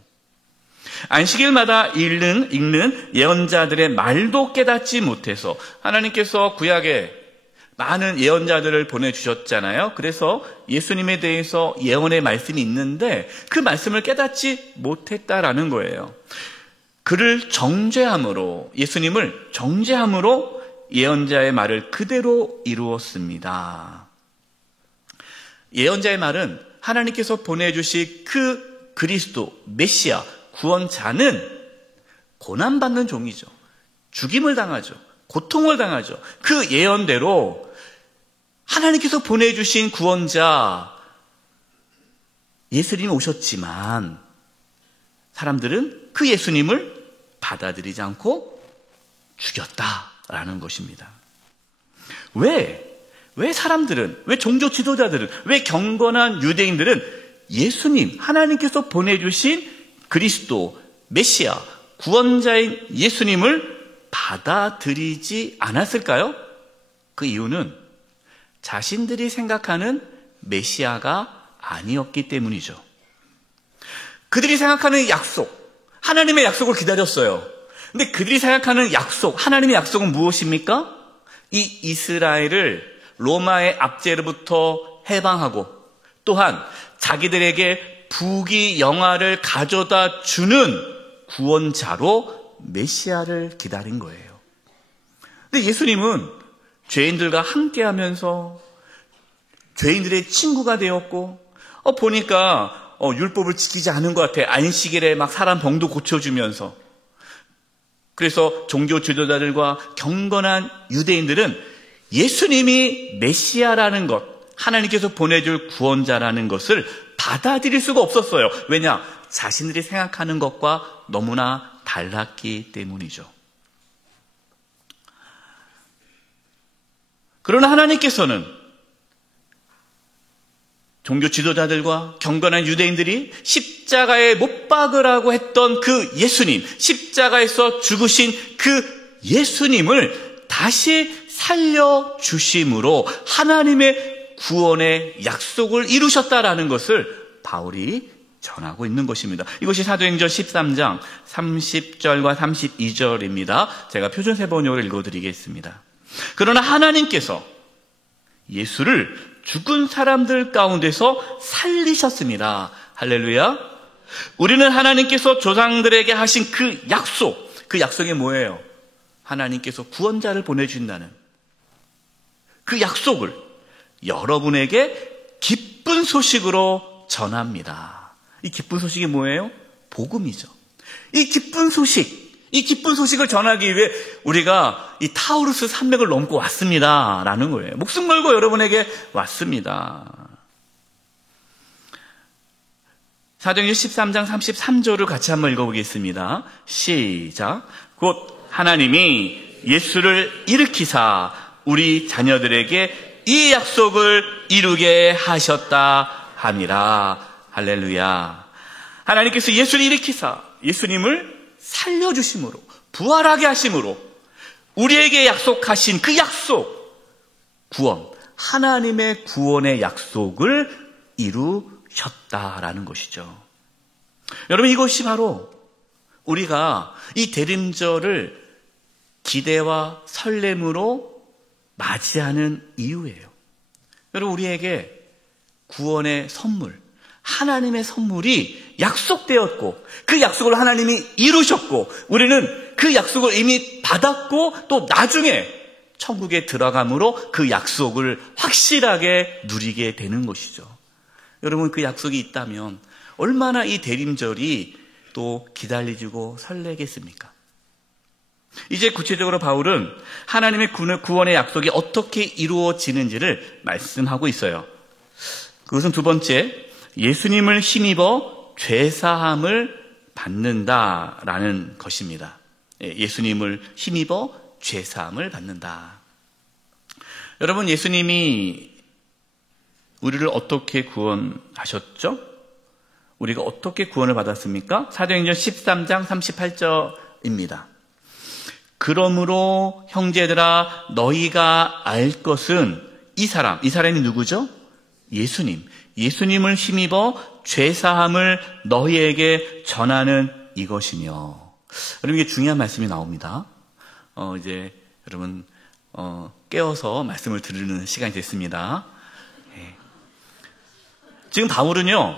안식일마다 읽는 예언자들의 말도 깨닫지 못해서 하나님께서 구약에 많은 예언자들을 보내주셨잖아요. 그래서 예수님에 대해서 예언의 말씀이 있는데 그 말씀을 깨닫지 못했다라는 거예요. 그를 정죄함으로, 예수님을 정죄함으로 예언자의 말을 그대로 이루었습니다. 예언자의 말은 하나님께서 보내주실 그 그리스도, 메시아, 구원자는 고난받는 종이죠. 죽임을 당하죠. 고통을 당하죠. 그 예언대로 하나님께서 보내주신 구원자 예수님이 오셨지만 사람들은 그 예수님을 받아들이지 않고 죽였다라는 것입니다. 왜 사람들은, 왜 종교 지도자들은, 왜 경건한 유대인들은 예수님, 하나님께서 보내주신 그리스도, 메시아, 구원자인 예수님을 받아들이지 않았을까요? 그 이유는 자신들이 생각하는 메시아가 아니었기 때문이죠. 그들이 생각하는 약속, 하나님의 약속을 기다렸어요. 근데 그들이 생각하는 약속, 하나님의 약속은 무엇입니까? 이 이스라엘을 로마의 압제로부터 해방하고 또한 자기들에게 부귀 영화를 가져다 주는 구원자로 메시아를 기다린 거예요. 근데 예수님은 죄인들과 함께하면서 죄인들의 친구가 되었고 보니까 율법을 지키지 않은 것 같아. 안식일에 막 사람 병도 고쳐주면서. 그래서 종교 지도자들과 경건한 유대인들은 예수님이 메시아라는 것, 하나님께서 보내줄 구원자라는 것을 받아들일 수가 없었어요. 왜냐? 자신들이 생각하는 것과 너무나 달랐기 때문이죠. 그러나 하나님께서는 종교 지도자들과 경건한 유대인들이 십자가에 못 박으라고 했던 그 예수님, 십자가에서 죽으신 그 예수님을 다시 살려주심으로 하나님의 구원의 약속을 이루셨다라는 것을 바울이 전하고 있는 것입니다. 이것이 사도행전 13장 30절과 32절입니다. 제가 표준 세번역으로 읽어드리겠습니다. 그러나 하나님께서 예수를 죽은 사람들 가운데서 살리셨습니다. 할렐루야. 우리는 하나님께서 조상들에게 하신 그 약속이 뭐예요? 하나님께서 구원자를 보내주신다는, 그 약속을 여러분에게 기쁜 소식으로 전합니다. 이 기쁜 소식이 뭐예요? 복음이죠. 이 기쁜 소식을 전하기 위해 우리가 이 타우루스 산맥을 넘고 왔습니다 라는 거예요. 목숨 걸고 여러분에게 왔습니다. 사도행전 13장 33절을 같이 한번 읽어보겠습니다. 시작. 곧 하나님이 예수를 일으키사 우리 자녀들에게 이 약속을 이루게 하셨다 함이라. 할렐루야. 하나님께서 예수를 일으키사 예수님을 살려주심으로, 부활하게 하심으로 우리에게 약속하신 그 약속, 구원, 하나님의 구원의 약속을 이루셨다라는 것이죠. 여러분, 이것이 바로 우리가 이 대림절을 기대와 설렘으로 맞이하는 이유예요. 여러분, 우리에게 구원의 선물, 하나님의 선물이 약속되었고 그 약속을 하나님이 이루셨고 우리는 그 약속을 이미 받았고 또 나중에 천국에 들어감으로 그 약속을 확실하게 누리게 되는 것이죠. 여러분, 그 약속이 있다면 얼마나 이 대림절이 또 기다려지고 설레겠습니까? 이제 구체적으로 바울은 하나님의 구원의 약속이 어떻게 이루어지는지를 말씀하고 있어요. 그것은 두 번째, 예수님을 힘입어 죄사함을 받는다라는 것입니다. 예수님을 힘입어 죄사함을 받는다. 여러분, 예수님이 우리를 어떻게 구원하셨죠? 우리가 어떻게 구원을 받았습니까? 사도행전 13장 38절입니다. 그러므로 형제들아 너희가 알 것은 이 사람이 누구죠? 예수님을 힘입어 죄사함을 너희에게 전하는 이것이며. 여러분, 이게 중요한 말씀이 나옵니다. 이제 여러분 깨어서 말씀을 들으는 시간이 됐습니다. 지금 바울은요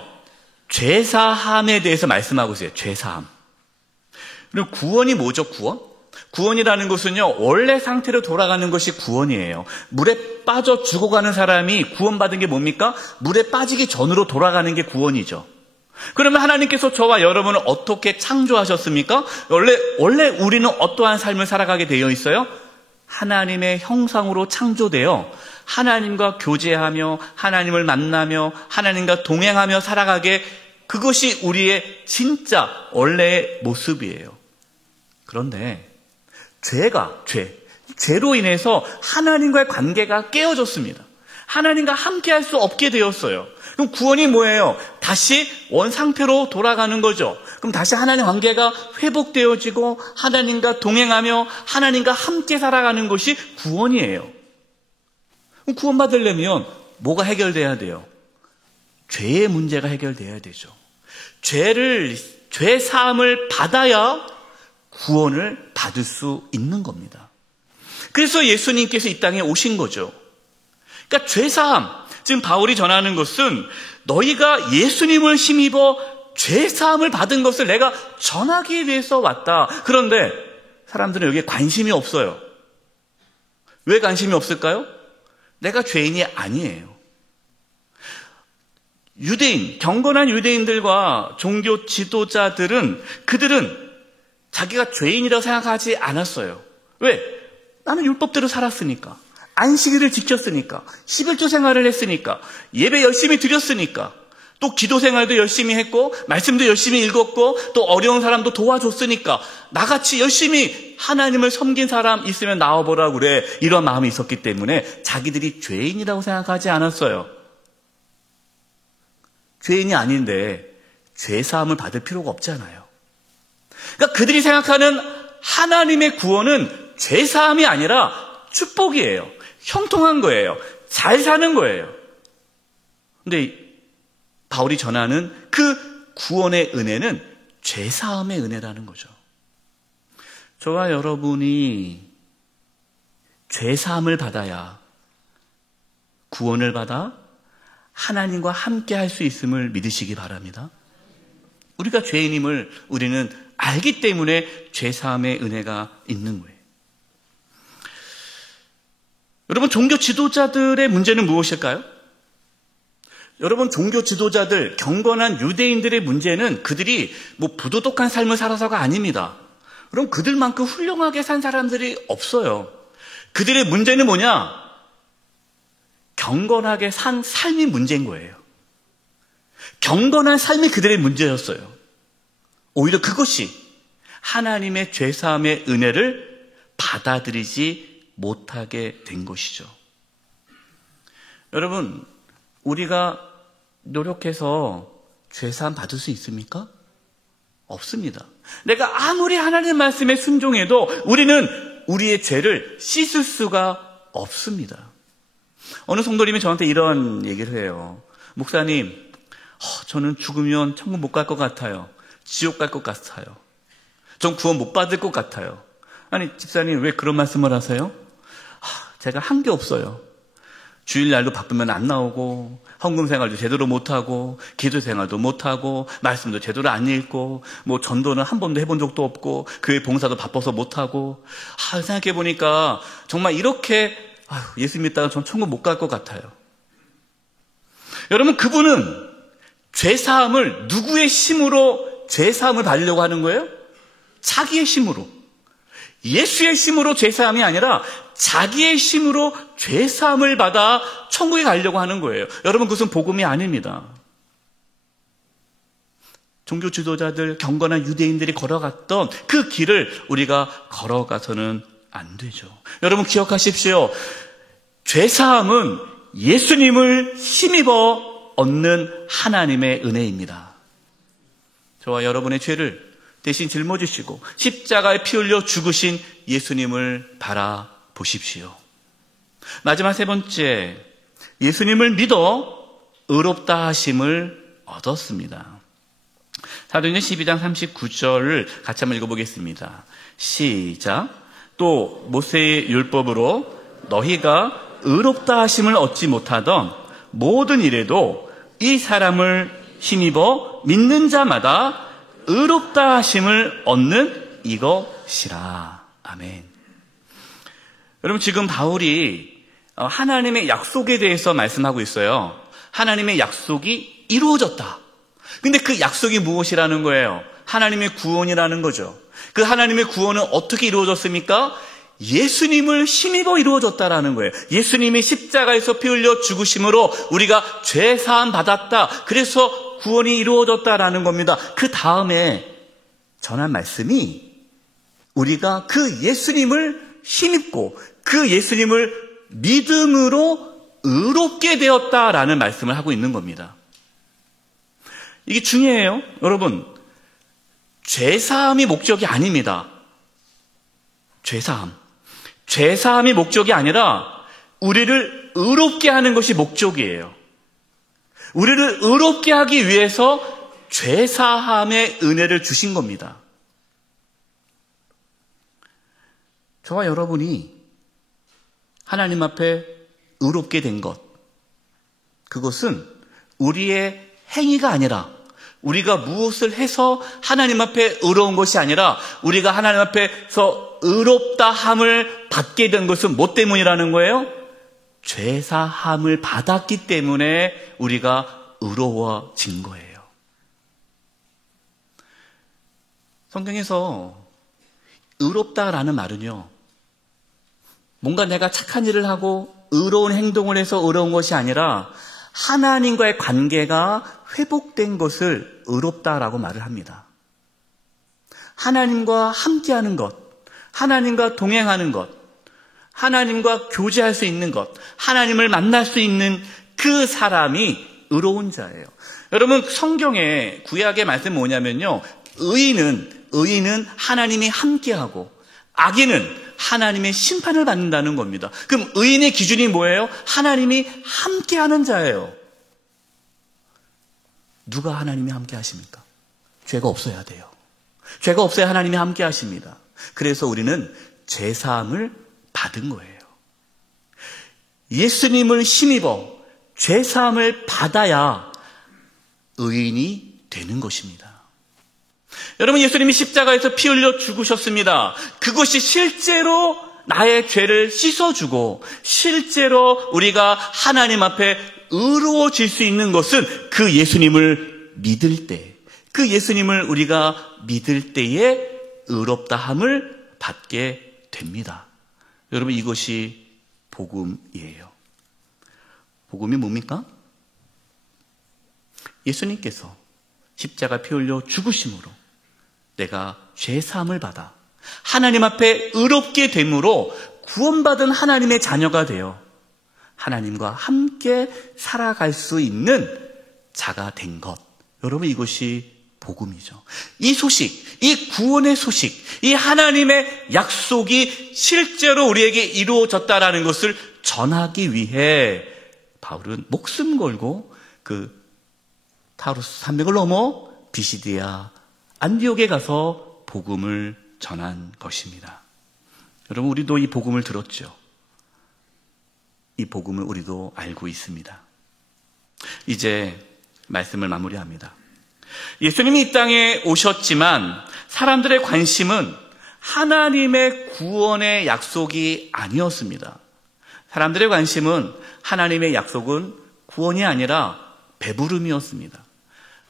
죄사함에 대해서 말씀하고 있어요. 죄사함. 그리고 구원이 뭐죠? 구원이라는 것은요 원래 상태로 돌아가는 것이 구원이에요. 물에 빠져 죽어가는 사람이 구원받은 게 뭡니까? 물에 빠지기 전으로 돌아가는 게 구원이죠. 그러면 하나님께서 저와 여러분을 어떻게 창조하셨습니까? 원래 우리는 어떠한 삶을 살아가게 되어 있어요? 하나님의 형상으로 창조되어 하나님과 교제하며 하나님을 만나며 하나님과 동행하며 살아가게, 그것이 우리의 진짜 원래의 모습이에요. 그런데 죄로 인해서 하나님과의 관계가 깨어졌습니다. 하나님과 함께할 수 없게 되었어요. 그럼 구원이 뭐예요? 다시 원상태로 돌아가는 거죠. 그럼 다시 하나님 관계가 회복되어지고 하나님과 동행하며 하나님과 함께 살아가는 것이 구원이에요. 그럼 구원받으려면 뭐가 해결돼야 돼요? 죄의 문제가 해결돼야 되죠. 죄 사함을 받아야 구원을 받을 수 있는 겁니다. 그래서 예수님께서 이 땅에 오신 거죠. 그러니까 죄사함, 지금 바울이 전하는 것은 너희가 예수님을 힘입어 죄사함을 받은 것을 내가 전하기 위해서 왔다. 그런데 사람들은 여기에 관심이 없어요. 왜 관심이 없을까요? 내가 죄인이 아니에요. 경건한 유대인들과 종교 지도자들은 그들은 자기가 죄인이라고 생각하지 않았어요. 왜? 나는 율법대로 살았으니까, 안식일을 지켰으니까, 11조 생활을 했으니까, 예배 열심히 드렸으니까, 또 기도 생활도 열심히 했고 말씀도 열심히 읽었고 또 어려운 사람도 도와줬으니까 나같이 열심히 하나님을 섬긴 사람 있으면 나와보라고 그래. 이런 마음이 있었기 때문에 자기들이 죄인이라고 생각하지 않았어요. 죄인이 아닌데 죄사함을 받을 필요가 없잖아요. 그러니까 그들이 생각하는 하나님의 구원은 죄사함이 아니라 축복이에요. 형통한 거예요. 잘 사는 거예요. 근데 바울이 전하는 그 구원의 은혜는 죄사함의 은혜라는 거죠. 저와 여러분이 죄사함을 받아야 구원을 받아 하나님과 함께 할 수 있음을 믿으시기 바랍니다. 우리가 죄인임을 우리는 알기 때문에 죄사함의 은혜가 있는 거예요. 여러분, 종교 지도자들의 문제는 무엇일까요? 여러분, 종교 지도자들, 경건한 유대인들의 문제는 그들이 부도덕한 삶을 살아서가 아닙니다. 그럼 그들만큼 훌륭하게 산 사람들이 없어요. 그들의 문제는 뭐냐? 경건하게 산 삶이 문제인 거예요. 경건한 삶이 그들의 문제였어요. 오히려 그것이 하나님의 죄사함의 은혜를 받아들이지 못하게 된 것이죠. 여러분, 우리가 노력해서 죄사함 받을 수 있습니까? 없습니다. 내가 아무리 하나님 말씀에 순종해도 우리는 우리의 죄를 씻을 수가 없습니다. 어느 성도님이 저한테 이런 얘기를 해요. 목사님, 저는 죽으면 천국 못 갈 것 같아요. 지옥 갈 것 같아요. 전 구원 못 받을 것 같아요. 아니, 집사님 왜 그런 말씀을 하세요? 제가 한 게 없어요. 주일날도 바쁘면 안 나오고, 헌금 생활도 제대로 못하고, 기도 생활도 못하고, 말씀도 제대로 안 읽고, 전도는 한 번도 해본 적도 없고, 교회 봉사도 바빠서 못하고. 생각해보니까 정말 이렇게 예수 믿다가 전 천국 못 갈 것 같아요. 여러분, 그분은 죄사함을 누구의 힘으로 죄사함을 받으려고 하는 거예요? 자기의 힘으로. 예수의 힘으로 죄사함이 아니라 자기의 힘으로 죄사함을 받아 천국에 가려고 하는 거예요. 여러분, 그것은 복음이 아닙니다. 종교 지도자들, 경건한 유대인들이 걸어갔던 그 길을 우리가 걸어가서는 안 되죠. 여러분, 기억하십시오. 죄사함은 예수님을 힘입어 얻는 하나님의 은혜입니다. 저와 여러분의 죄를 대신 짊어지시고 십자가에 피 흘려 죽으신 예수님을 바라보십시오. 마지막 세 번째, 예수님을 믿어 의롭다 하심을 얻었습니다. 사도행전 12장 39절을 같이 한번 읽어보겠습니다. 시작. 또 모세의 율법으로 너희가 의롭다 하심을 얻지 못하던 모든 일에도 이 사람을 힘입어 믿는 자마다 의롭다 하심을 얻는 이것이라. 아멘. 여러분, 지금 바울이 하나님의 약속에 대해서 말씀하고 있어요. 하나님의 약속이 이루어졌다. 근데 그 약속이 무엇이라는 거예요? 하나님의 구원이라는 거죠. 그 하나님의 구원은 어떻게 이루어졌습니까? 예수님을 힘입어 이루어졌다라는 거예요. 예수님이 십자가에서 피 흘려 죽으심으로 우리가 죄 사함 받았다. 그래서 구원이 이루어졌다라는 겁니다. 그 다음에 전한 말씀이 우리가 그 예수님을 힘입고 그 예수님을 믿음으로 의롭게 되었다라는 말씀을 하고 있는 겁니다. 이게 중요해요. 여러분, 죄사함이 목적이 아닙니다. 죄사함이 목적이 아니라 우리를 의롭게 하는 것이 목적이에요. 우리를 의롭게 하기 위해서 죄사함의 은혜를 주신 겁니다. 저와 여러분이 하나님 앞에 의롭게 된 것, 그것은 우리의 행위가 아니라 우리가 무엇을 해서 하나님 앞에 의로운 것이 아니라 우리가 하나님 앞에서 의롭다 함을 받게 된 것은 뭐 때문이라는 거예요? 죄사함을 받았기 때문에 우리가 의로워진 거예요. 성경에서 의롭다라는 말은요, 뭔가 내가 착한 일을 하고 의로운 행동을 해서 의로운 것이 아니라 하나님과의 관계가 회복된 것을 의롭다라고 말을 합니다. 하나님과 함께하는 것, 하나님과 동행하는 것, 하나님과 교제할 수 있는 것, 하나님을 만날 수 있는 그 사람이 의로운 자예요. 여러분, 성경의 구약의 말씀은 뭐냐면요, 의인은 하나님이 함께하고 악인은 하나님의 심판을 받는다는 겁니다. 그럼 의인의 기준이 뭐예요? 하나님이 함께하는 자예요. 누가 하나님이 함께 하십니까? 죄가 없어야 돼요. 죄가 없어야 하나님이 함께 하십니다. 그래서 우리는 죄사함을 받은 거예요. 예수님을 힘입어 죄사함을 받아야 의인이 되는 것입니다. 여러분, 예수님이 십자가에서 피 흘려 죽으셨습니다. 그것이 실제로 나의 죄를 씻어주고 실제로 우리가 하나님 앞에 의로워질 수 있는 것은 그 예수님을 믿을 때, 그 예수님을 우리가 믿을 때에 의롭다함을 받게 됩니다. 여러분, 이것이 복음이에요. 복음이 뭡니까? 예수님께서 십자가 피 흘려 죽으심으로 내가 죄사함을 받아 하나님 앞에 의롭게 됨으로 구원받은 하나님의 자녀가 되어 하나님과 함께 살아갈 수 있는 자가 된 것. 여러분, 이것이 복음이죠. 이 소식, 이 구원의 소식, 이 하나님의 약속이 실제로 우리에게 이루어졌다라는 것을 전하기 위해 바울은 목숨 걸고 그 타루스 산맥을 넘어 비시디아 안디옥에 가서 복음을 전한 것입니다. 여러분, 우리도 이 복음을 들었죠. 이 복음을 우리도 알고 있습니다. 이제 말씀을 마무리합니다. 예수님이 이 땅에 오셨지만 사람들의 관심은 하나님의 구원의 약속이 아니었습니다. 사람들의 관심은 하나님의 약속은 구원이 아니라 배부름이었습니다.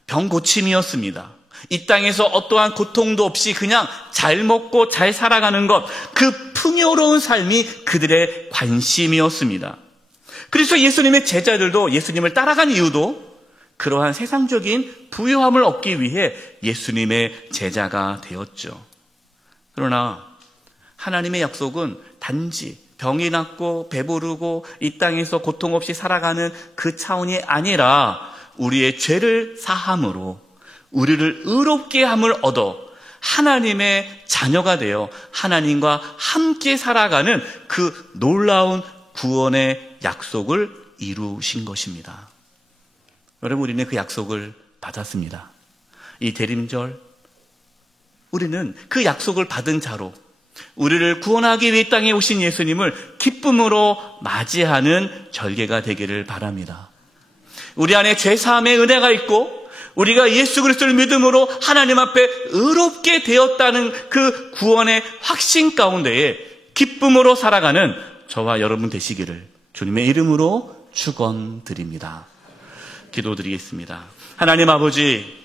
병 고침이었습니다. 이 땅에서 어떠한 고통도 없이 그냥 잘 먹고 잘 살아가는 것, 그 풍요로운 삶이 그들의 관심이었습니다. 그래서 예수님의 제자들도 예수님을 따라간 이유도 그러한 세상적인 부유함을 얻기 위해 예수님의 제자가 되었죠. 그러나 하나님의 약속은 단지 병이 낫고 배부르고 이 땅에서 고통 없이 살아가는 그 차원이 아니라 우리의 죄를 사함으로 우리를 의롭게 함을 얻어 하나님의 자녀가 되어 하나님과 함께 살아가는 그 놀라운 구원의 약속을 이루신 것입니다. 여러분, 우리는 그 약속을 받았습니다. 이 대림절, 우리는 그 약속을 받은 자로 우리를 구원하기 위해 땅에 오신 예수님을 기쁨으로 맞이하는 절개가 되기를 바랍니다. 우리 안에 죄사함의 은혜가 있고 우리가 예수 그리스도를 믿음으로 하나님 앞에 의롭게 되었다는 그 구원의 확신 가운데에 기쁨으로 살아가는 저와 여러분 되시기를 주님의 이름으로 축원드립니다. 기도드리겠습니다. 하나님 아버지,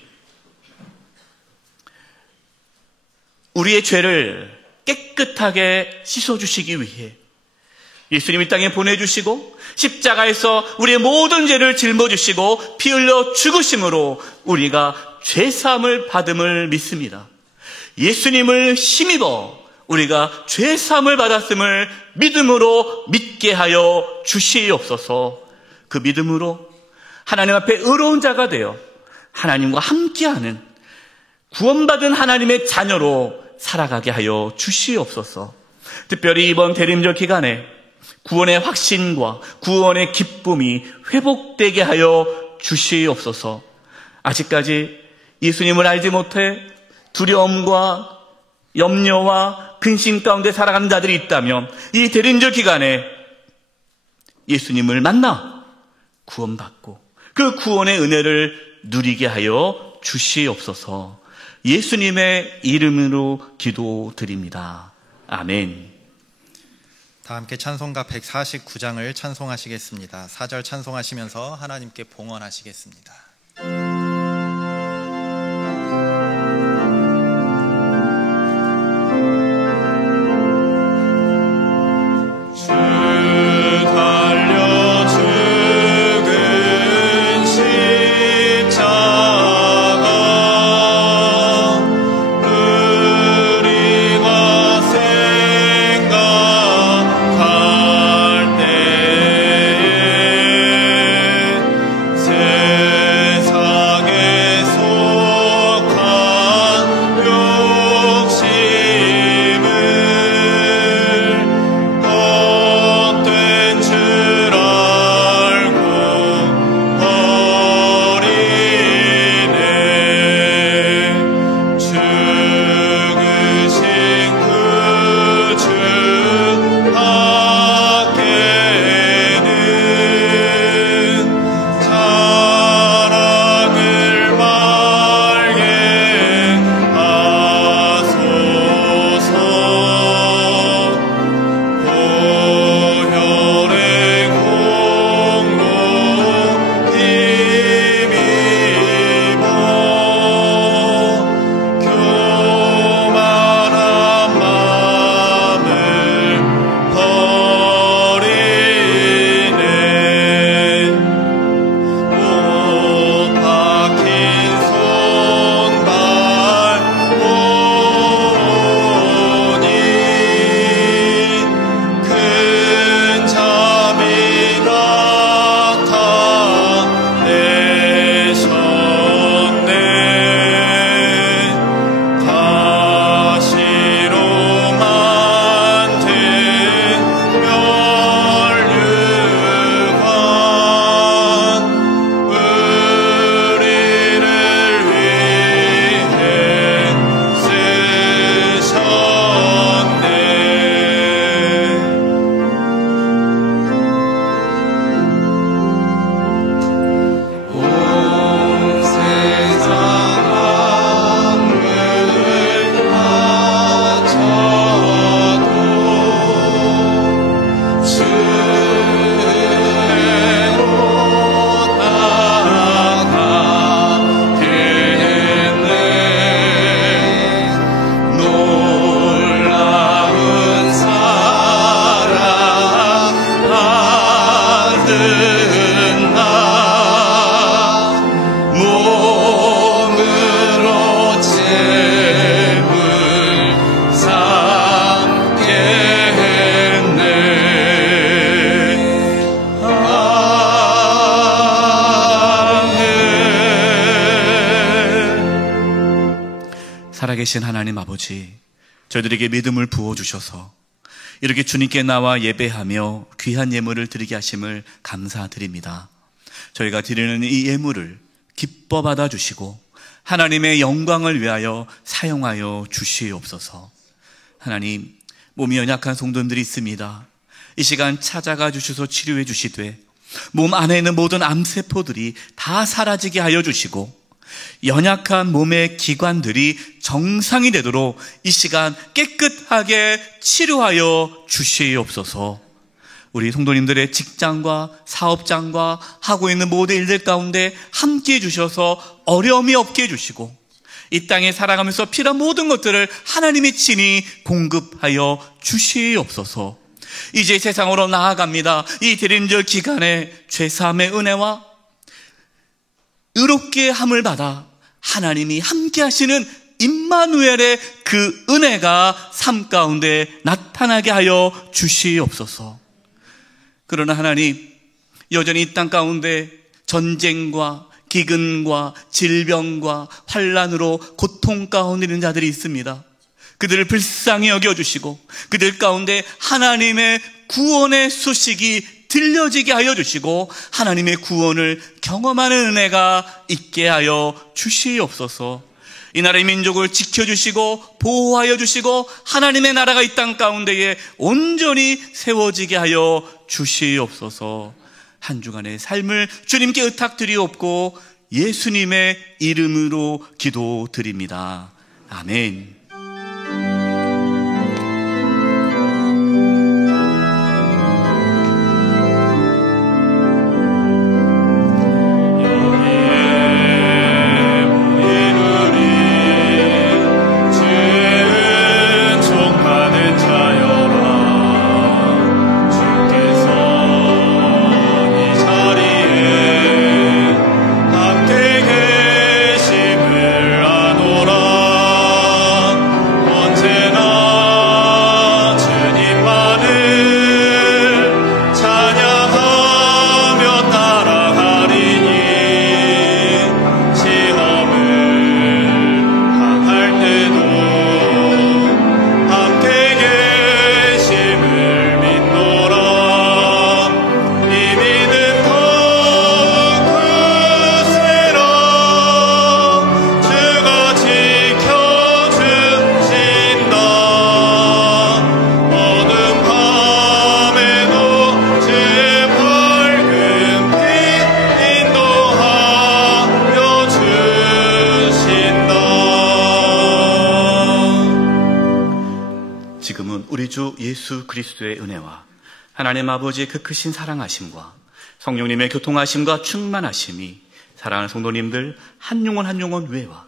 우리의 죄를 깨끗하게 씻어주시기 위해 예수님 이 땅에 보내주시고 십자가에서 우리의 모든 죄를 짊어지시고 피 흘려 죽으심으로 우리가 죄사함을 받음을 믿습니다. 예수님을 힘입어 우리가 죄사함을 받았음을 믿음으로 믿게 하여 주시옵소서. 그 믿음으로 하나님 앞에 의로운 자가 되어 하나님과 함께하는 구원받은 하나님의 자녀로 살아가게 하여 주시옵소서. 특별히 이번 대림절 기간에 구원의 확신과 구원의 기쁨이 회복되게 하여 주시옵소서. 아직까지 예수님을 알지 못해 두려움과 염려와 근심 가운데 살아가는 자들이 있다면 이 대림절 기간에 예수님을 만나 구원받고 그 구원의 은혜를 누리게 하여 주시옵소서. 예수님의 이름으로 기도드립니다. 아멘. 다 함께 찬송가 149장을 찬송하시겠습니다. 4절 찬송하시면서 하나님께 봉헌하시겠습니다. 새 살아계신 하나님 아버지, 저희들에게 믿음을 부어주셔서 이렇게 주님께 나와 예배하며 귀한 예물을 드리게 하심을 감사드립니다. 저희가 드리는 이 예물을 기뻐 받아주시고 하나님의 영광을 위하여 사용하여 주시옵소서. 하나님, 몸이 연약한 성도님들이 있습니다. 이 시간 찾아가 주셔서 치료해 주시되 몸 안에 있는 모든 암세포들이 다 사라지게 하여 주시고 연약한 몸의 기관들이 정상이 되도록 이 시간 깨끗하게 치료하여 주시옵소서. 우리 성도님들의 직장과 사업장과 하고 있는 모든 일들 가운데 함께 해주셔서 어려움이 없게 해주시고 이 땅에 살아가면서 필요한 모든 것들을 하나님이 친히 공급하여 주시옵소서. 이제 세상으로 나아갑니다. 이 대림절 기간에 죄사함의 은혜와 의롭게 함을 받아 하나님이 함께 하시는 임마누엘의 그 은혜가 삶 가운데 나타나게 하여 주시옵소서. 그러나 하나님, 여전히 이 땅 가운데 전쟁과 기근과 질병과 환난으로 고통 가운데 있는 자들이 있습니다. 그들을 불쌍히 여겨주시고 그들 가운데 하나님의 구원의 소식이 들려지게 하여 주시고 하나님의 구원을 경험하는 은혜가 있게 하여 주시옵소서. 이 나라의 민족을 지켜주시고 보호하여 주시고 하나님의 나라가 이 땅 가운데에 온전히 세워지게 하여 주시옵소서. 한 주간의 삶을 주님께 의탁드리옵고 예수님의 이름으로 기도드립니다. 아멘. 예수 그리스도의 은혜와 하나님 아버지의 그 크신 사랑하심과 성령님의 교통하심과 충만하심이 사랑하는 성도님들 한 영혼 한 영혼 위에와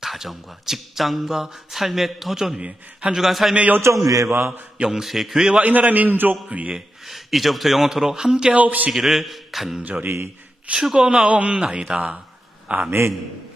가정과 직장과 삶의 터전 위에 한 주간 삶의 여정 위에와 영수의 교회와 이 나라 민족 위에 이제부터 영원토록 함께하옵시기를 간절히 축원하옵나이다. 아멘.